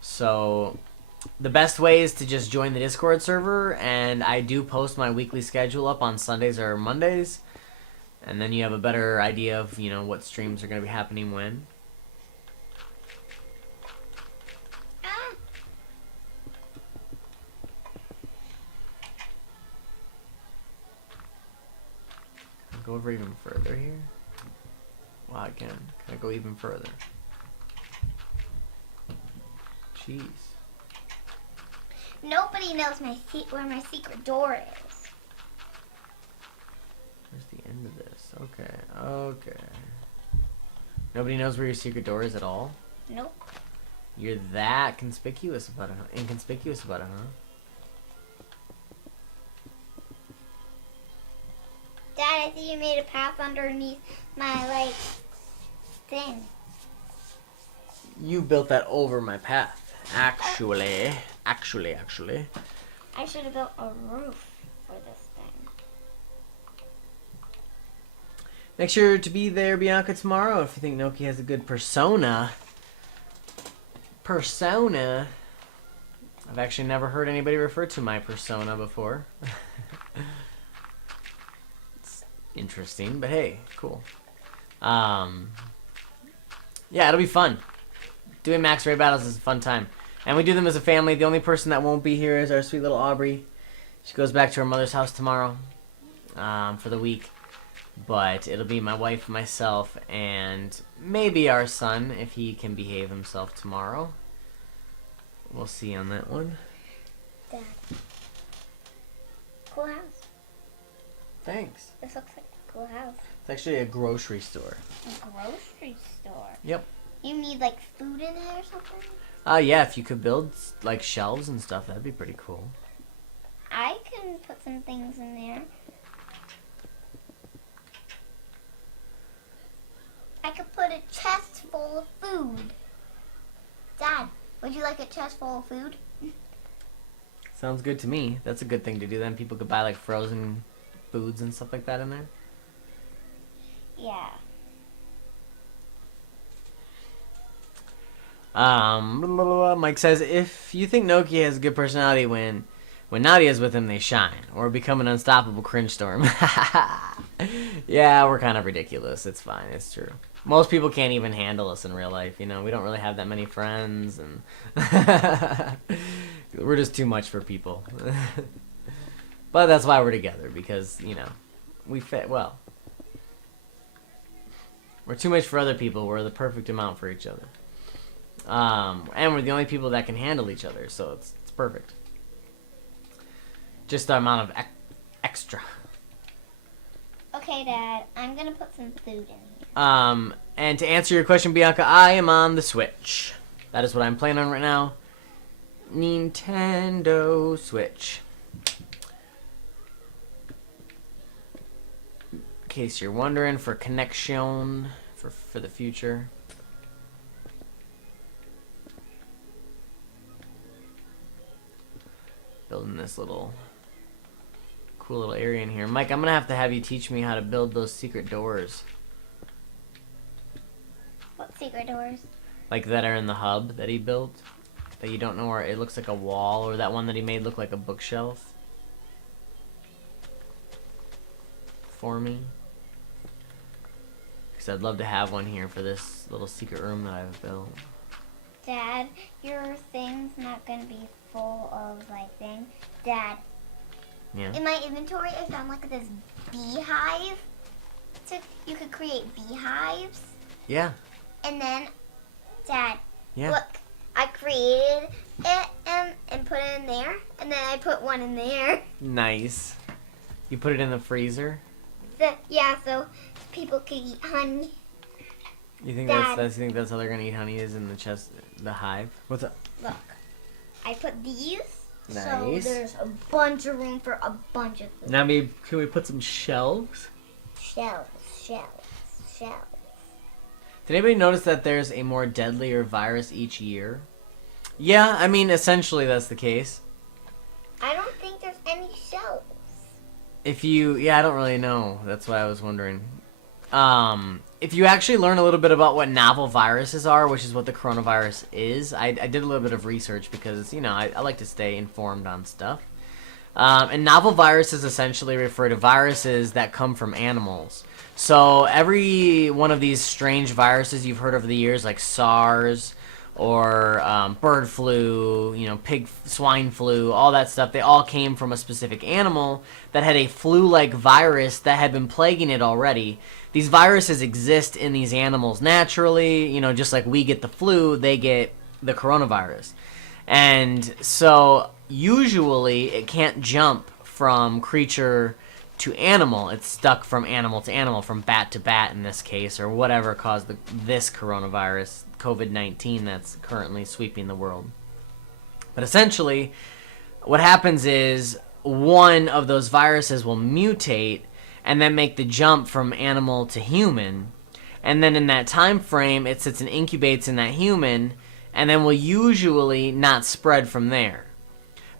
So the best way is to just join the Discord server, and I do post my weekly schedule up on Sundays or Mondays. And then you have a better idea of, you know, what streams are going to be happening when. Go over even further here. Wow, I can I go even further? Jeez. Nobody knows where my secret door is. Where's the end of this? Okay, okay. Nobody knows where your secret door is at all? Nope. You're that conspicuous about it, inconspicuous about it, huh? Dad, I see you made a path underneath my, like, thing. You built that over my path. Actually. I should have built a roof for this thing. Make sure to be there, Bianca, tomorrow if you think Noki has a good persona. Persona? I've actually never heard anybody refer to my persona before. It's interesting, but hey, cool. Yeah, it'll be fun. Doing max raid battles is a fun time. And we do them as a family. The only person that won't be here is our sweet little Aubrey. She goes back to her mother's house tomorrow for the week. But it'll be my wife, myself, and maybe our son if he can behave himself tomorrow. We'll see on that one. Dad. Cool house. Thanks. This looks like a cool house. It's actually a grocery store. A grocery store? Yep. You need, like, food in it or something? Yeah, if you could build, like, shelves and stuff, that'd be pretty cool. I can put some things in there. I could put a chest full of food. Dad, would you like a chest full of food? Sounds good to me. That's a good thing to do. Then people could buy, like, frozen foods and stuff like that in there. Yeah. Mike says, if you think Noki has a good personality when Nadia's with him, they shine. Or become an unstoppable cringe storm. Yeah, we're kind of ridiculous. It's fine. It's true. Most people can't even handle us in real life. You know, we don't really have that many friends. And we're just too much for people. But that's why we're together. Because, you know, we fit well. We're too much for other people. We're the perfect amount for each other. And we're the only people that can handle each other, so it's perfect. Just the amount of extra. Okay, Dad, I'm gonna put some food in here. And to answer your question, Bianca, I am on the Switch. That is what I'm playing on right now. Nintendo Switch. In case you're wondering, for connection, for the future. Building this little cool little area in here. Mike, I'm gonna have you teach me how to build those secret doors. What secret doors? Like that are in the hub that he built. That you don't know where it looks like a wall, or that one that he made look like a bookshelf. For me. Because I'd love to have one here for this little secret room that I've built. Dad, your thing's not gonna be full of, like, things. Dad, Yeah. in my inventory, I found, like, this beehive. You could create beehives. Yeah. And then, Dad, Yeah. look, I created it and put it in there. And then I put one in there. Nice. You put it in the freezer? Yeah, so people could eat honey. You think Dad. you think that's how they're gonna eat honey, is in the hive? What's up? Look, I put these. Nice. So there's a bunch of room for a bunch of food. Now maybe can we put some shelves? Shells. Did anybody notice that there's a more deadlier virus each year? Yeah, I mean essentially that's the case. I don't think there's any shells. I don't really know. That's why I was wondering. If you actually learn a little bit about what novel viruses are, which is what the coronavirus is, I did a little bit of research because, you know, I like to stay informed on stuff. And novel viruses essentially refer to viruses that come from animals. So every one of these strange viruses you've heard over the years, like SARS or bird flu, you know, swine flu, all that stuff, they all came from a specific animal that had a flu-like virus that had been plaguing it already. These viruses exist in these animals naturally, you know, just like we get the flu, they get the coronavirus. And so usually it can't jump from creature to animal. It's stuck from animal to animal, from bat to bat in this case, or whatever caused this coronavirus COVID-19 that's currently sweeping the world. But essentially, what happens is one of those viruses will mutate and then make the jump from animal to human. And then in that time frame, it sits and incubates in that human, and then will usually not spread from there.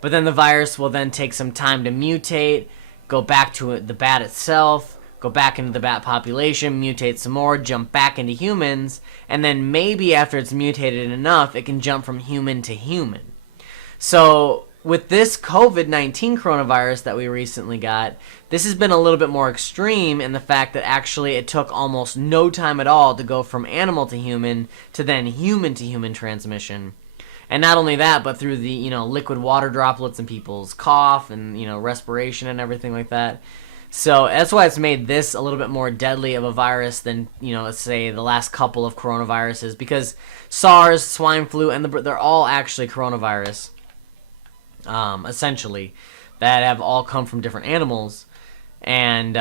But then the virus will then take some time to mutate, go back to the bat itself, go back into the bat population, mutate some more, jump back into humans, and then maybe after it's mutated enough, it can jump from human to human. So with this COVID-19 coronavirus that we recently got, this has been a little bit more extreme in the fact that actually it took almost no time at all to go from animal to human to then human to human transmission. And not only that, but through the, liquid water droplets in people's cough and, respiration and everything like that. So that's why it's made this a little bit more deadly of a virus than, let's say the last couple of coronaviruses, because SARS, swine flu, and they're all actually coronavirus. Essentially, that have all come from different animals. And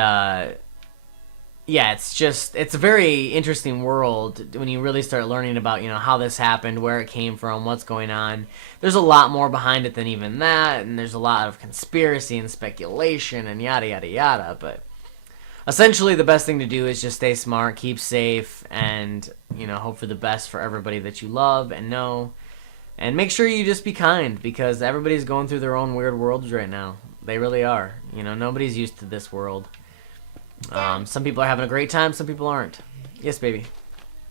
it's a very interesting world when you really start learning about how this happened, where it came from, what's going on. There's a lot more behind it than even that, and there's a lot of conspiracy and speculation and yada yada yada. But essentially, the best thing to do is just stay smart, keep safe, and hope for the best for everybody that you love and know. And make sure you just be kind, because everybody's going through their own weird worlds right now. They really are. Nobody's used to this world. Some people are having a great time, some people aren't. Yes, baby.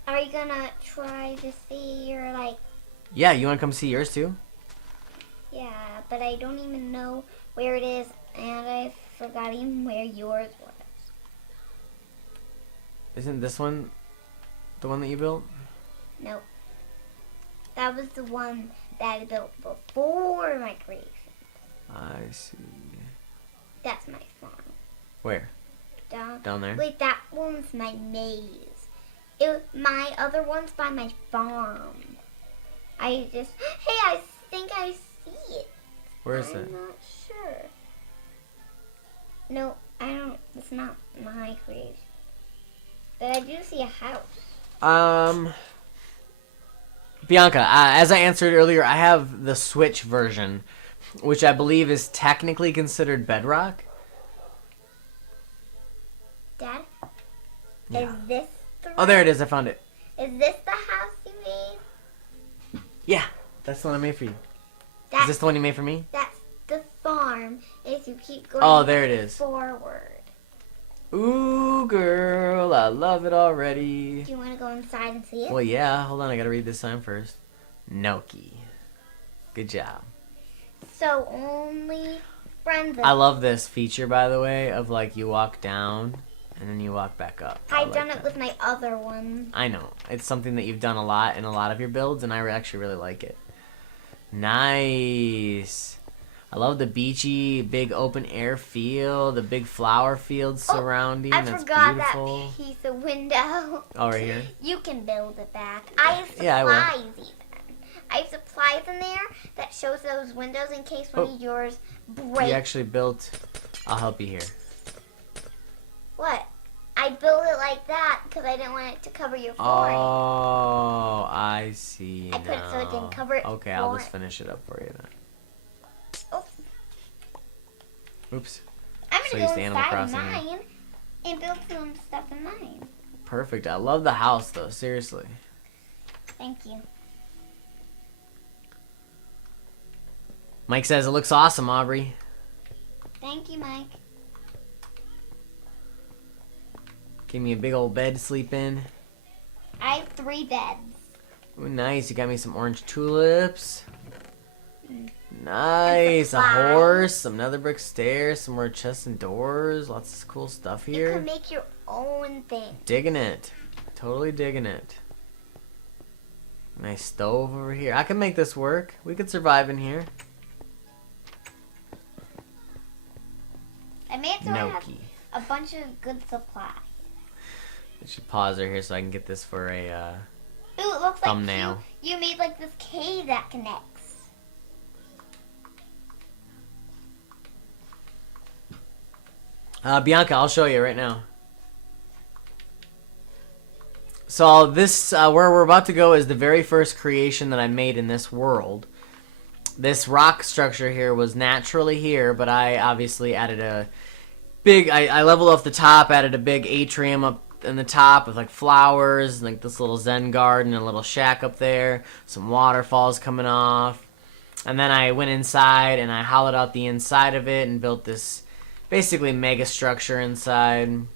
Are you gonna try to see your, Yeah, you want to come see yours too? Yeah, but I don't even know where it is, and I forgot even where yours was. Isn't this one the one that you built? Nope. That was the one that I built before my creation. I see. That's my farm. Where? Down there? Wait, that one's my maze. My other one's by my farm. Hey, I think I see it. Where is it? I'm not sure. No, I don't. It's not my creation. But I do see a house. Bianca, as I answered earlier, I have the Switch version, which I believe is technically considered Bedrock. Dad? Yeah. Is this the Oh, there it is. I found it. Is this the house you made? Yeah, that's the one I made for you. That's, Is this the one you made for me? That's the farm. If you keep going Oh, there it is. forward. Ooh, girl, I love it already. Do you want to go inside and see it? Well, yeah. Hold on, I gotta read this sign first. Noki. Good job. So only friends. I love this feature, by the way, of you walk down and then you walk back up. I've done it with my other one. I know. It's something that you've done a lot in a lot of your builds, and I actually really like it. Nice. I love the beachy, big open air feel, the big flower fields surrounding. I That's forgot beautiful. that piece of window. Oh, right here? You can build it back. I have supplies Yeah, I will. even. I have supplies in there that shows those windows in case one of yours breaks. You actually built... I'll help you here. What? I built it like that because I didn't want it to cover your flooring. Oh, I see. I put it so it didn't cover it. Okay, I'll just finish it up for you then. Oh. Oops. I'm So going used to to go Animal inside Crossing. mine and build some stuff in mine. Perfect. I love the house, though. Seriously. Thank you. Mike says it looks awesome, Aubrey. Thank you, Mike. Give me a big old bed to sleep in. I have 3 beds. Ooh, nice. You got me some orange tulips. Mm. Nice. A supplies. horse, some nether brick stairs, some more chests and doors. Lots of cool stuff You here. can make your own thing. Digging it. Totally digging it. Nice stove over here. I can make this work. We could survive in here. I made sure I have Noki. a bunch of good supplies. I should pause her here so I can get this for a Ooh, it looks thumbnail. like you made like this cave that connects. Bianca, I'll show you right now. So this, where we're about to go is the very first creation that I made in this world. This rock structure here was naturally here, but I obviously added a big, I leveled off the top, added a big atrium up in the top with like flowers, like this little Zen garden, and a little shack up there, some waterfalls coming off. And then I went inside and I hollowed out the inside of it and built this basically mega structure inside.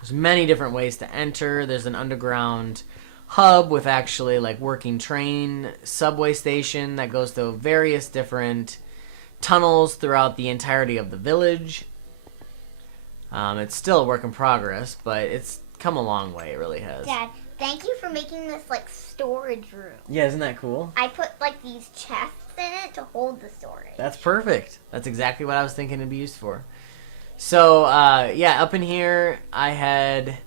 There's many different ways to enter. There's an underground hub with actually like working train subway station that goes to various different tunnels throughout the entirety of the village. It's still a work in progress, but it's come a long way. It really has. Dad, thank you for making this like storage room. Yeah, isn't that cool? I put like these chests in it to hold the storage. That's perfect. That's exactly what I was thinking it'd be used for. So, yeah, up in here, I had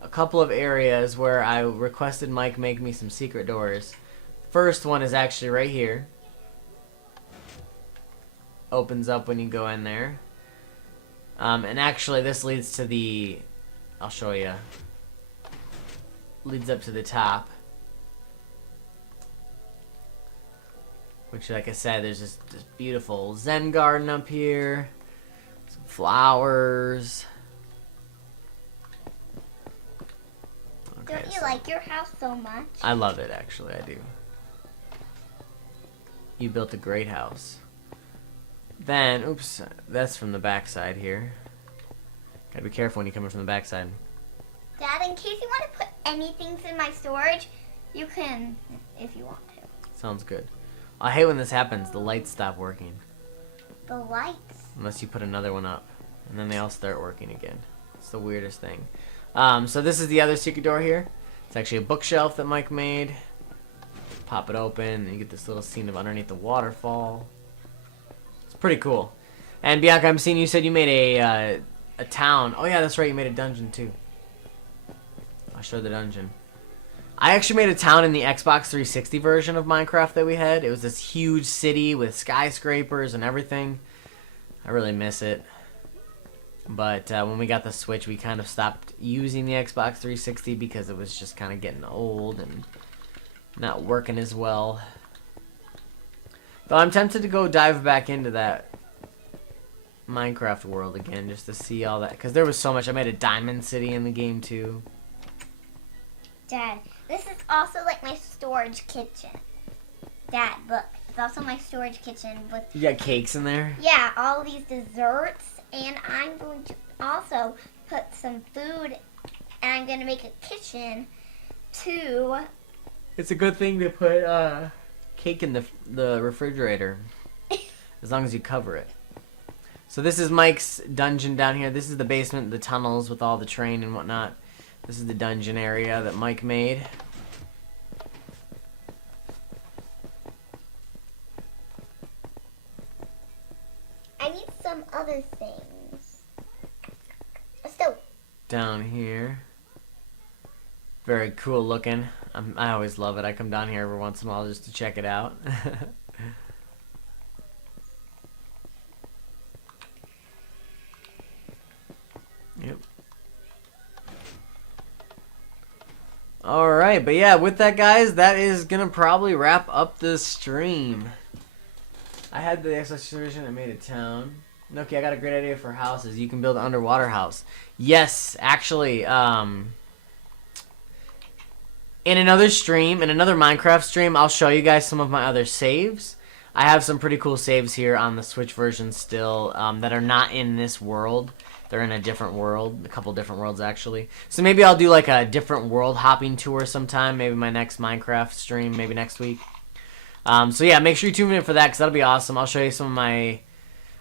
a couple of areas where I requested Mike make me some secret doors. First one is actually right here. Opens up when you go in there. And actually, this leads to the... I'll show you. Leads up to the top. Which, like I said, there's this beautiful Zen garden up here. Some flowers. Okay, Don't you like your house so much? I love it, actually. I do. You built a great house. Then, oops, that's from the backside here. Gotta be careful when you come in from the backside. Dad, in case you want to put anything in my storage, you can, if you want to. Sounds good. I hate when this happens. The lights stop working. The lights? Unless you put another one up. And then they all start working again. It's the weirdest thing. So this is the other secret door here. It's actually a bookshelf that Mike made. Pop it open, and you get this little scene of underneath the waterfall. It's pretty cool. And Bianca, I'm seeing you said you made a town. Oh yeah, that's right, you made a dungeon too. I'll show the dungeon. I actually made a town in the Xbox 360 version of Minecraft that we had. It was this huge city with skyscrapers and everything. I really miss it. But when we got the Switch, we kind of stopped using the Xbox 360 because it was just kind of getting old and not working as well. Though I'm tempted to go dive back into that Minecraft world again just to see all that. Because there was so much. I made a diamond city in the game too. Dad, this is also like my storage kitchen. Dad, look. It's also my storage kitchen with... You got cakes in there? Yeah, all these desserts. And I'm going to also put some food. And I'm going to make a kitchen to... It's a good thing to put cake in the refrigerator. As long as you cover it. So this is Mike's dungeon down here. This is the basement, the tunnels with all the train and whatnot. This is the dungeon area that Mike made. I need some other things. A stove. Down here. Very cool looking. I always love it. I come down here every once in a while just to check it out. Yep. Alright, but yeah, with that, guys, that is gonna probably wrap up this stream. I had the Xbox version, I made a town. Noki, I got a great idea for houses. You can build an underwater house. Yes, actually, in another stream, in another Minecraft stream, I'll show you guys some of my other saves. I have some pretty cool saves here on the Switch version still that are not in this world. They're in a different world, a couple different worlds actually. So maybe I'll do like a different world hopping tour sometime. Maybe my next Minecraft stream, maybe next week. So yeah, make sure you tune in for that because that'll be awesome. I'll show you some of my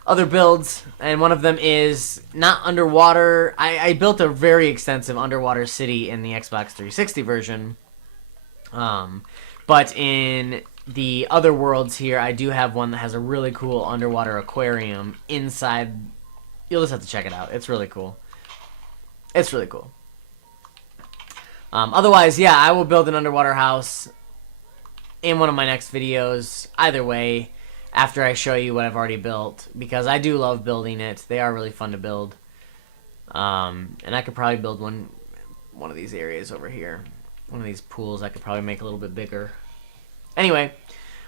other builds, and one of them is not underwater. I built a very extensive underwater city in the Xbox 360 version. But in the other worlds here, I do have one that has a really cool underwater aquarium inside. You'll just have to check it out. It's really cool. It's really cool. Otherwise, yeah, I will build an underwater house in one of my next videos. Either way, after I show you what I've already built, because I do love building it. They are really fun to build. And I could probably build one one of these areas over here. One of these pools I could probably make a little bit bigger. Anyway,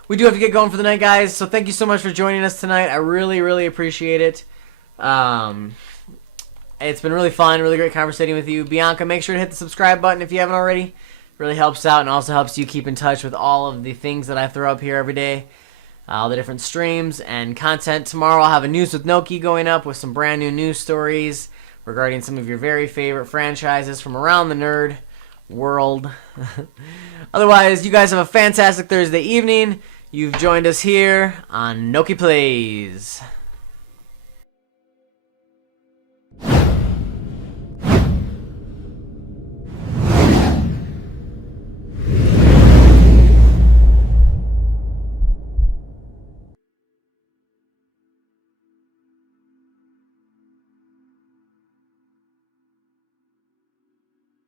we do have to get going for the night, guys. So thank you so much for joining us tonight. I really, really appreciate it. It's been really fun, really great conversating with you. Bianca, make sure to hit the subscribe button if you haven't already. It really helps out and also helps you keep in touch with all of the things that I throw up here every day. All the different streams and content. Tomorrow I'll have a News with Noki going up with some brand new news stories regarding some of your very favorite franchises from around the nerd world. Otherwise, you guys have a fantastic Thursday evening. You've joined us here on Noki Plays.